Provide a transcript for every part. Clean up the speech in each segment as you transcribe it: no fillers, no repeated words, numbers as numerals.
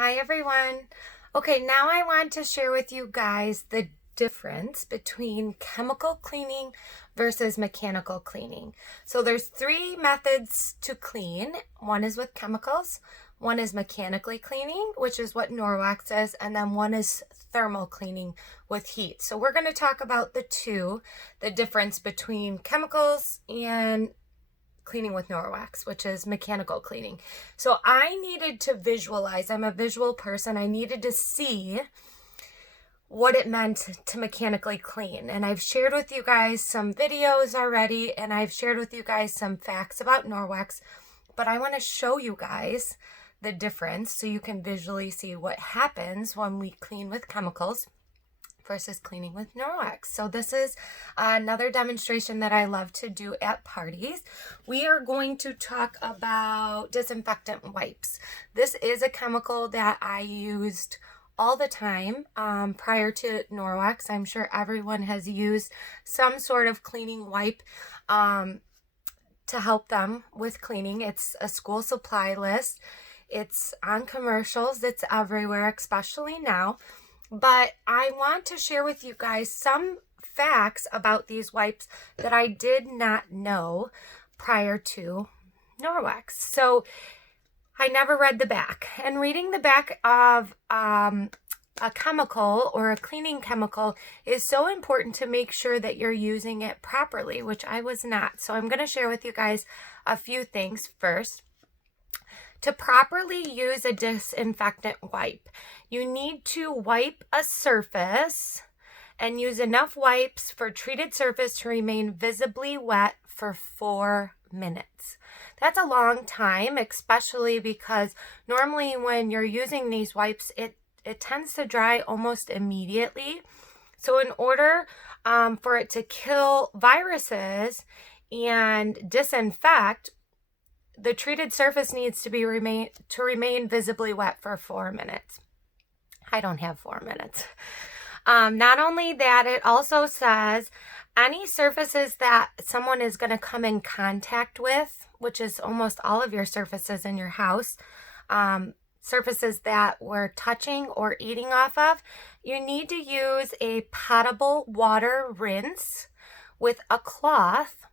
Hi everyone. Okay, now I want to share with you guys the difference between chemical cleaning versus mechanical cleaning. So there's three methods to clean. One is with chemicals, one is mechanically cleaning, which is what Norwex is, and then one is thermal cleaning with heat. So we're going to talk about the difference between chemicals and cleaning with Norwex, which is mechanical cleaning. So I needed to visualize. I'm a visual person. I needed to see what it meant to mechanically clean. And I've shared with you guys some videos already, and I've shared with you guys some facts about Norwex, but I want to show you guys the difference so you can visually see what happens when we clean with chemicals versus cleaning with Norwex. So this is another demonstration that I love to do at parties. We are going to talk about disinfectant wipes. This is a chemical that I used all the time prior to Norwex. I'm sure everyone has used some sort of cleaning wipe to help them with cleaning. It's a school supply list. It's on commercials. It's everywhere, especially now. But I want to share with you guys some facts about these wipes that I did not know prior to Norwex. So I never read the back. And reading the back of a chemical or a cleaning chemical is so important to make sure that you're using it properly, which I was not. So I'm going to share with you guys a few things first. To properly use a disinfectant wipe, you need to wipe a surface and use enough wipes for treated surface to remain visibly wet for 4 minutes. That's a long time, especially because normally when you're using these wipes, it tends to dry almost immediately. So in order for it to kill viruses and disinfect, the treated surface needs to remain visibly wet for 4 minutes. I don't have 4 minutes. Not only that, it also says any surfaces that someone is going to come in contact with, which is almost all of your surfaces in your house, surfaces that we're touching or eating off of, you need to use a potable water rinse with a cloth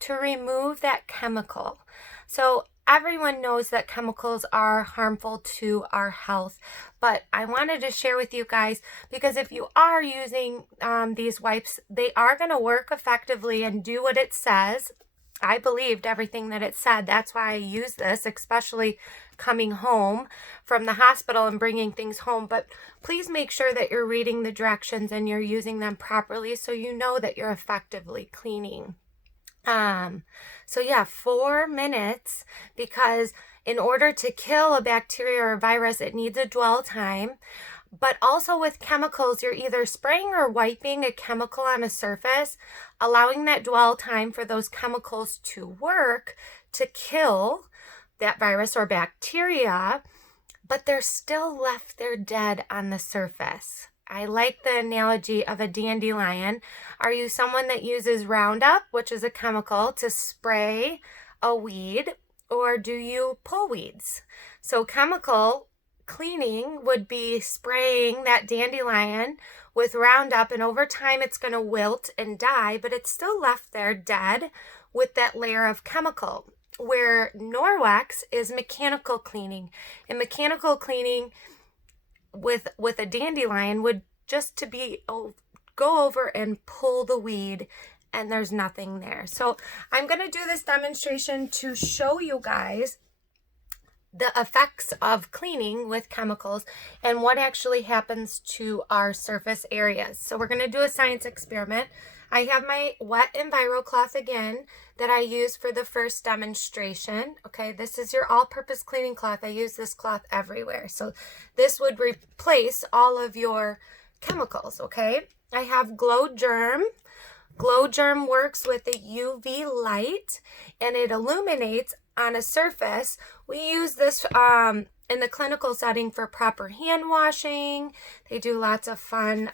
to remove that chemical. So everyone knows that chemicals are harmful to our health, but I wanted to share with you guys because if you are using these wipes, they are going to work effectively and do what it says. I believed everything that it said. That's why I use this, especially coming home from the hospital and bringing things home. But please make sure that you're reading the directions and you're using them properly so you know that you're effectively cleaning. So yeah, 4 minutes, because in order to kill a bacteria or a virus, it needs a dwell time. But also with chemicals, you're either spraying or wiping a chemical on a surface, allowing that dwell time for those chemicals to work to kill that virus or bacteria, but they're still left there dead on the surface. I like the analogy of a dandelion. Are you someone that uses Roundup, which is a chemical, to spray a weed, or do you pull weeds? So chemical cleaning would be spraying that dandelion with Roundup, and over time it's going to wilt and die, but it's still left there dead with that layer of chemical. Where Norwex is mechanical cleaning. And mechanical cleaning with a dandelion would just to be go over and pull the weed, and there's nothing there. So I'm going to do this demonstration to show you guys the effects of cleaning with chemicals and what actually happens to our surface areas. So we're going to do a science experiment. I have my wet Enviro cloth again that I use for the first demonstration. Okay, this is your all-purpose cleaning cloth. I use this cloth everywhere. So this would replace all of your chemicals, okay? I have Glow Germ. Glow Germ works with a UV light and it illuminates on a surface. We use this in the clinical setting for proper hand washing. They do lots of fun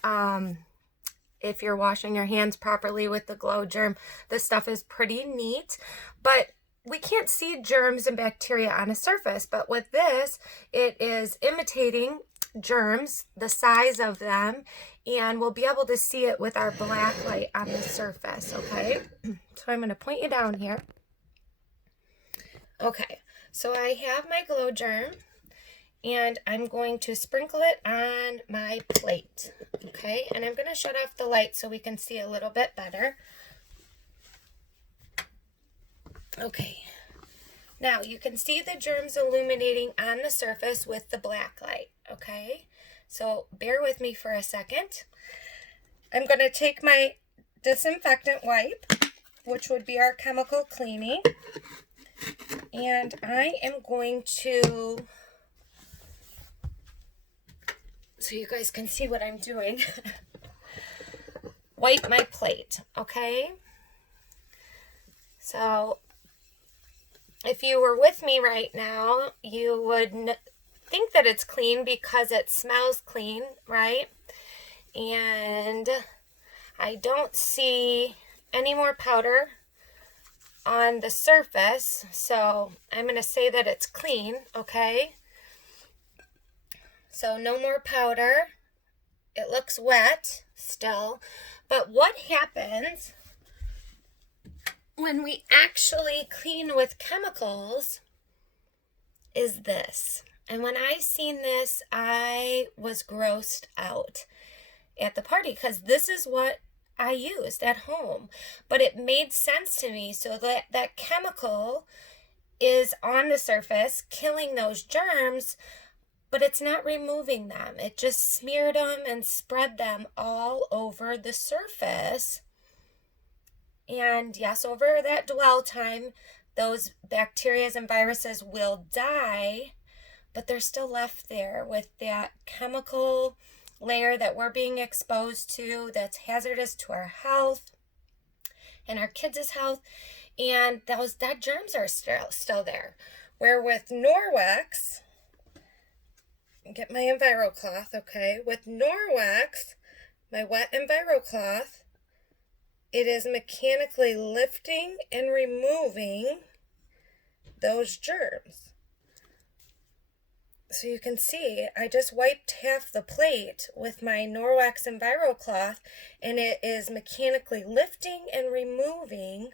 if you're washing your hands properly with the Glow Germ. This stuff is pretty neat, but we can't see germs and bacteria on a surface, but with this, it is imitating germs, the size of them, and we'll be able to see it with our black light on the surface, okay? So I'm going to point you down here. Okay, so I have my glow germ, and I'm going to sprinkle it on my plate, okay? And I'm going to shut off the light so we can see a little bit better. Okay, now you can see the germs illuminating on the surface with the black light, okay? So bear with me for a second. I'm going to take my disinfectant wipe, which would be our chemical cleaning, and I am going to, so you guys can see what I'm doing, wipe my plate, okay? So if you were with me right now, you would think that it's clean because it smells clean, right? And I don't see any more powder on the surface, so I'm going to say that it's clean, okay? So no more powder. It looks wet still, but what happens when we actually clean with chemicals is this. And when I seen this, I was grossed out at the party because this is what I used at home. But it made sense to me, so that chemical is on the surface killing those germs, but it's not removing them. It just smeared them and spread them all over the surface. And yes, over that dwell time, those bacteria and viruses will die, but they're still left there with that chemical layer that we're being exposed to that's hazardous to our health and our kids' health, and those dead germs are still there. Where with Norwex, get my EnviroCloth, okay? With Norwex, my wet EnviroCloth, it is mechanically lifting and removing those germs. So you can see, I just wiped half the plate with my Norwex EnviroCloth, and it is mechanically lifting and removing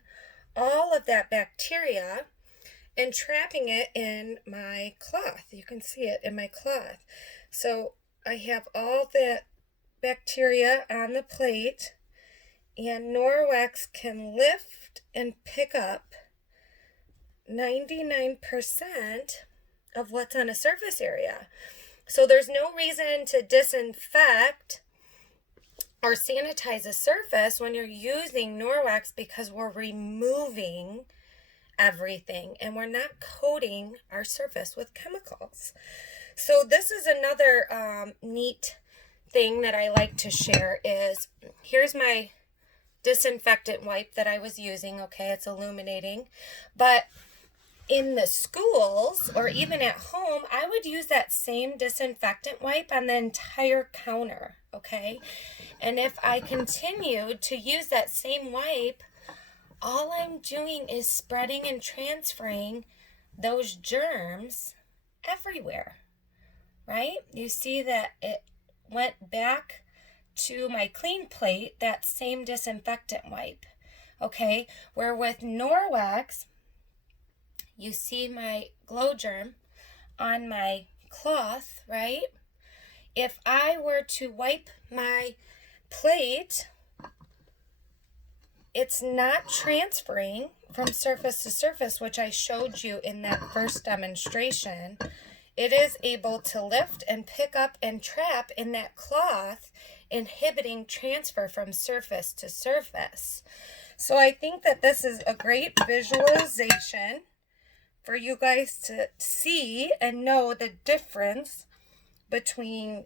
all of that bacteria and trapping it in my cloth. You can see it in my cloth. So I have all that bacteria on the plate, and Norwex can lift and pick up 99% of what's on a surface area. So there's no reason to disinfect or sanitize a surface when you're using Norwex, because we're removing everything and we're not coating our surface with chemicals. So this is another neat thing that I like to share is, here's my disinfectant wipe that I was using, okay, it's illuminating, but in the schools or even at home, I would use that same disinfectant wipe on the entire counter, okay? And if I continue to use that same wipe, all I'm doing is spreading and transferring those germs everywhere, right? You see that it went back to my clean plate, that same disinfectant wipe, okay? Where with Norwex, you see my glow germ on my cloth, right? If I were to wipe my plate, it's not transferring from surface to surface, which I showed you in that first demonstration. It is able to lift and pick up and trap in that cloth, inhibiting transfer from surface to surface. So I think that this is a great visualization for you guys to see and know the difference between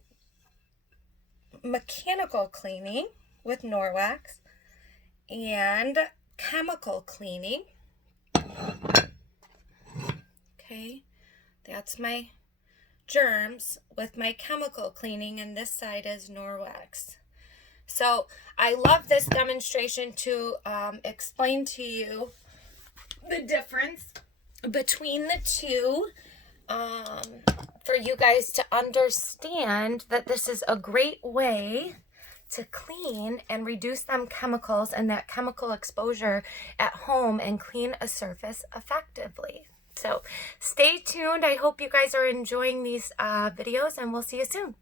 mechanical cleaning with Norwex and chemical cleaning. Okay, that's my germs with my chemical cleaning, and this side is Norwex. So I love this demonstration to explain to you the difference between the two, for you guys to understand that this is a great way to clean and reduce them chemicals and that chemical exposure at home and clean a surface effectively. So stay tuned. I hope you guys are enjoying these videos, and we'll see you soon.